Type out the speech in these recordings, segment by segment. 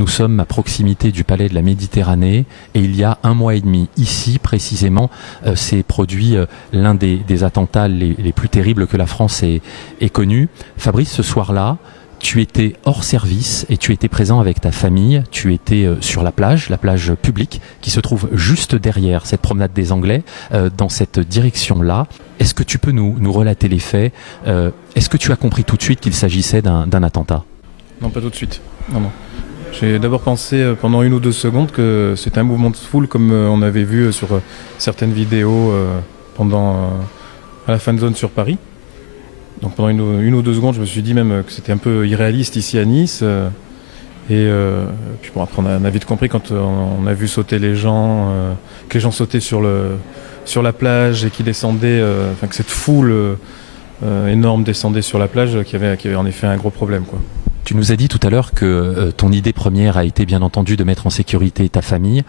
Nous sommes à proximité du Palais de la Méditerranée et il y a 1 mois et demi, ici précisément, s'est produit l'un des attentats les plus terribles que la France ait connu. Fabrice, ce soir-là, tu étais hors service et tu étais présent avec ta famille. Tu étais sur la plage publique qui se trouve juste derrière cette promenade des Anglais, dans cette direction-là. Est-ce que tu peux nous relater les faits? Est-ce que tu as compris tout de suite qu'il s'agissait d'un attentat? Non, pas tout de suite. Non. J'ai d'abord pensé pendant 1 ou 2 secondes que c'était un mouvement de foule comme on avait vu sur certaines vidéos à la fan zone sur Paris. Donc pendant 1 ou 2 secondes, je me suis dit même que c'était un peu irréaliste ici à Nice. Puis bon, après on a vite compris quand on a vu sauter les gens, que les gens sautaient sur la plage et qu'ils descendaient, que cette foule énorme descendait sur la plage, qu'il y avait en effet un gros problème, quoi. Tu nous as dit tout à l'heure que ton idée première a été bien entendu de mettre en sécurité ta famille,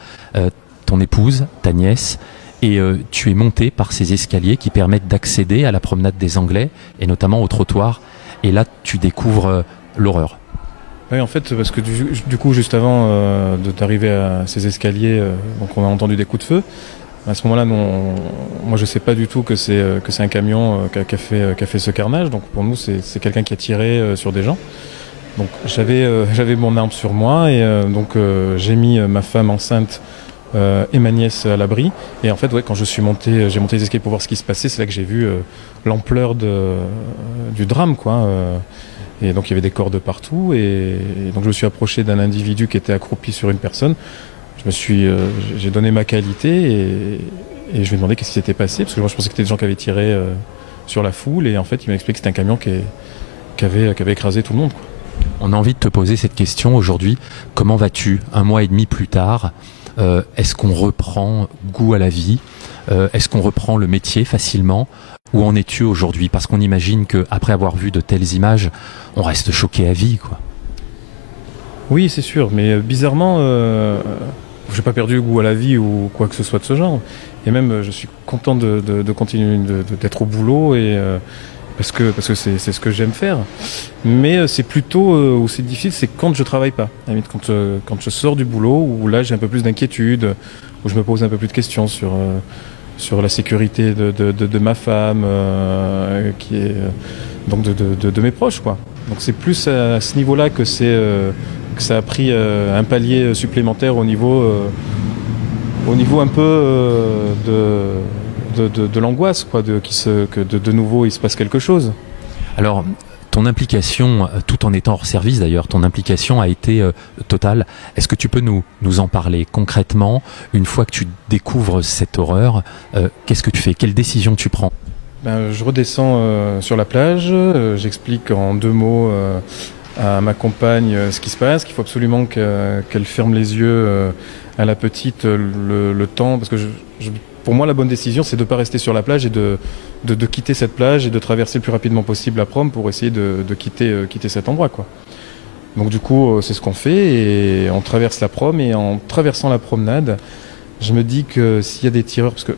ton épouse, ta nièce, et tu es monté par ces escaliers qui permettent d'accéder à la promenade des Anglais, et notamment au trottoir, et là tu découvres l'horreur. Oui, en fait, parce que du coup, juste avant d'arriver à ces escaliers, donc on a entendu des coups de feu. À ce moment-là, moi je sais pas du tout que c'est un camion qui a fait ce carnage, donc pour nous c'est quelqu'un qui a tiré sur des gens. Donc j'avais mon arme sur moi et j'ai mis ma femme enceinte et ma nièce à l'abri. Et en fait, quand j'ai monté les escaliers pour voir ce qui se passait, c'est là que j'ai vu l'ampleur du drame, quoi. Et donc il y avait des corps de partout. Et donc je me suis approché d'un individu qui était accroupi sur une personne. J'ai donné ma qualité et je lui ai demandé qu'est-ce qui s'était passé, parce que moi je pensais que c'était des gens qui avaient tiré sur la foule. Et en fait, il m'a expliqué que c'était un camion qui avait écrasé tout le monde, quoi. On a envie de te poser cette question aujourd'hui. Comment vas-tu 1 mois et demi plus tard? Est-ce qu'on reprend goût à la vie? Est-ce qu'on reprend le métier facilement? Où en es-tu aujourd'hui? Parce qu'on imagine qu'après avoir vu de telles images, on reste choqué à vie, quoi. Oui, c'est sûr, mais bizarrement, j'ai pas perdu le goût à la vie ou quoi que ce soit de ce genre. Et même, je suis content de continuer d'être au boulot parce que c'est ce que j'aime faire. Mais c'est plutôt où c'est difficile, c'est quand je travaille pas. Quand je sors du boulot, où là j'ai un peu plus d'inquiétude, où je me pose un peu plus de questions sur la sécurité de ma femme, qui est donc de mes proches, quoi. Donc c'est plus à ce niveau-là que ça a pris un palier supplémentaire au niveau un peu de l'angoisse, quoi, que de nouveau il se passe quelque chose. Alors, ton implication, tout en étant hors service d'ailleurs, ton implication a été totale. Est-ce que tu peux nous en parler concrètement? Une fois que tu découvres cette horreur, qu'est-ce que tu fais? Quelle décision tu prends? Je redescends sur la plage, j'explique en 2 mots à ma compagne ce qui se passe, qu'il faut absolument qu'elle ferme les yeux à la petite le temps, parce que pour moi la bonne décision c'est de ne pas rester sur la plage et de quitter cette plage et de traverser le plus rapidement possible la prom pour essayer de quitter cet endroit, quoi. Donc du coup c'est ce qu'on fait et on traverse la prom, et en traversant la promenade je me dis que s'il y a des tireurs, parce que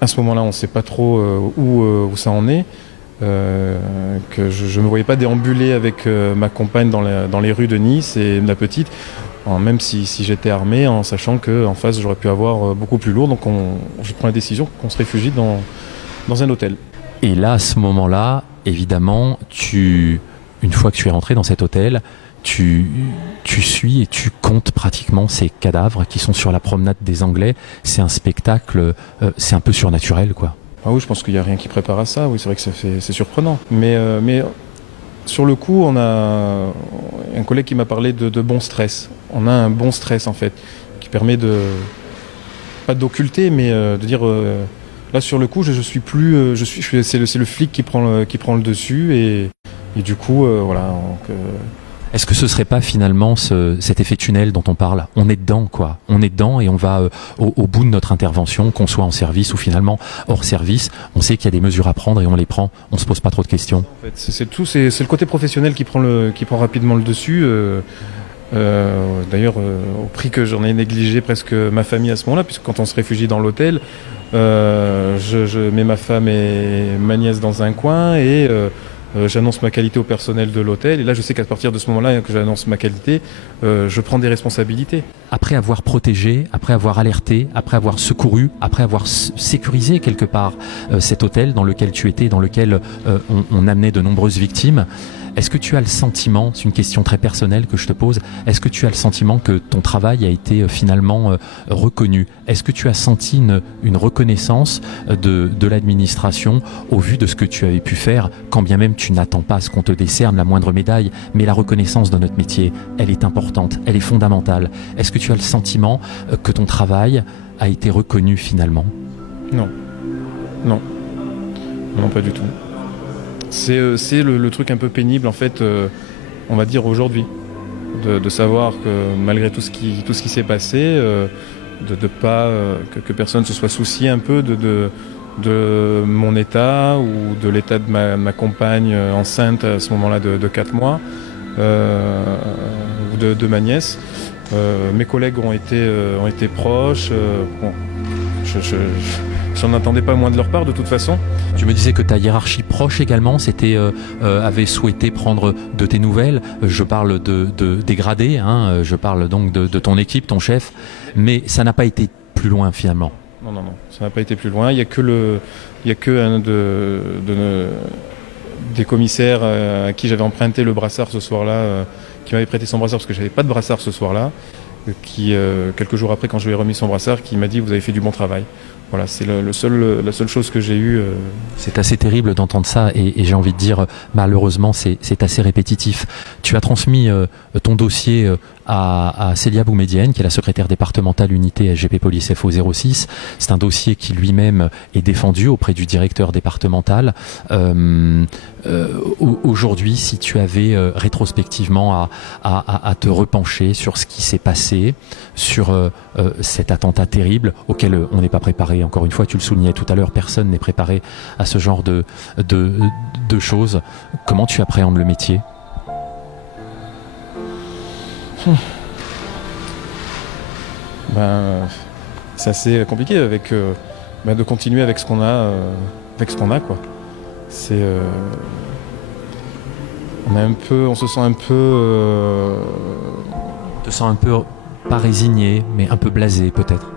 à ce moment-là on ne sait pas trop où ça en est, que je ne me voyais pas déambuler avec ma compagne dans les rues de Nice et la petite, même si j'étais armé, en sachant qu'en face j'aurais pu avoir beaucoup plus lourd. Donc je prends la décision qu'on se réfugie dans un hôtel. Et là, à ce moment-là, évidemment, une fois que tu es rentré dans cet hôtel, tu suis et tu comptes pratiquement ces cadavres qui sont sur la promenade des Anglais. C'est un spectacle, c'est un peu surnaturel, quoi. Ah oui, je pense qu'il n'y a rien qui prépare à ça. Oui, c'est vrai que c'est surprenant. Mais sur le coup, on a un collègue qui m'a parlé de bon stress. On a un bon stress, en fait, qui permet pas d'occulter, mais de dire là sur le coup, je suis plus, c'est le flic qui prend le dessus et du coup, voilà. Est-ce que ce serait pas finalement cet effet tunnel dont on parle? On est dedans, quoi. On est dedans et on va au bout de notre intervention, qu'on soit en service ou finalement hors service. On sait qu'il y a des mesures à prendre et on les prend. On se pose pas trop de questions. En fait, c'est le côté professionnel qui prend rapidement le dessus. D'ailleurs, au prix que j'en ai négligé presque ma famille à ce moment-là, puisque quand on se réfugie dans l'hôtel, je mets ma femme et ma nièce dans un coin et j'annonce ma qualité au personnel de l'hôtel. Et là, je sais qu'à partir de ce moment-là que j'annonce ma qualité, je prends des responsabilités. Après avoir protégé, après avoir alerté, après avoir secouru, après avoir sécurisé quelque part cet hôtel dans lequel tu étais, dans lequel on amenait de nombreuses victimes, est-ce que tu as le sentiment, c'est une question très personnelle que je te pose, est-ce que tu as le sentiment que ton travail a été finalement reconnu? Est-ce que tu as senti une reconnaissance de l'administration au vu de ce que tu avais pu faire, quand bien même tu n'attends pas à ce qu'on te décerne la moindre médaille, mais la reconnaissance de notre métier, elle est importante, elle est fondamentale. Est-ce que tu as le sentiment que ton travail a été reconnu finalement? Non. Non. Non, pas du tout. C'est le truc un peu pénible en fait, on va dire aujourd'hui, de savoir que malgré tout ce qui s'est passé, de pas que personne se soit soucié un peu de mon état ou de l'état de ma compagne enceinte à ce moment-là de 4 mois, ou de ma nièce. Mes collègues ont été proches. Bon, j'en attendais pas moins de leur part de toute façon. Tu me disais que ta hiérarchie proche également avait souhaité prendre de tes nouvelles. Je parle des gradés, hein, je parle donc de ton équipe, ton chef, mais ça n'a pas été plus loin finalement. Non, ça n'a pas été plus loin. Il y a que un des commissaires à qui j'avais emprunté le brassard ce soir-là, qui m'avait prêté son brassard parce que j'avais pas de brassard ce soir-là, qui quelques jours après, quand je lui ai remis son brassard, qui m'a dit vous avez fait du bon travail. Voilà, c'est la seule chose que j'ai eue. C'est assez terrible d'entendre ça et j'ai envie de dire malheureusement c'est assez répétitif. Tu as transmis ton dossier à Célia Boumedienne, qui est la secrétaire départementale unité SGP Police FO 06. C'est un dossier qui lui-même est défendu auprès du directeur départemental. Aujourd'hui, si tu avais rétrospectivement à te repencher sur ce qui s'est passé, sur cet attentat terrible auquel on n'est pas préparé, encore une fois, tu le soulignais tout à l'heure, personne n'est préparé à ce genre de choses. Comment tu appréhendes le métier ? C'est assez compliqué de continuer avec ce qu'on a, quoi. On se sent un peu. Te sens un peu pas résigné, mais un peu blasé peut-être.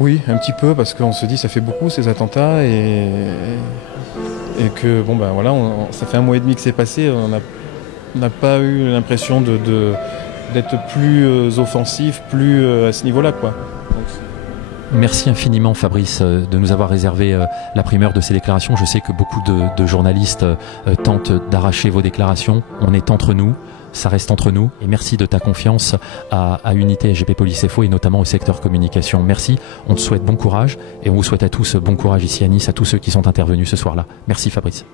Oui, un petit peu, parce qu'on se dit ça fait beaucoup ces attentats et que voilà, ça fait 1 mois et demi que c'est passé, on n'a pas eu l'impression d'être plus offensif, plus à ce niveau-là, quoi. Merci infiniment Fabrice de nous avoir réservé la primeur de ces déclarations. Je sais que beaucoup de journalistes tentent d'arracher vos déclarations. On est entre nous, ça reste entre nous. Et merci de ta confiance à Unité SGP Police FO et notamment au secteur communication. Merci, on te souhaite bon courage et on vous souhaite à tous bon courage ici à Nice, à tous ceux qui sont intervenus ce soir-là. Merci Fabrice.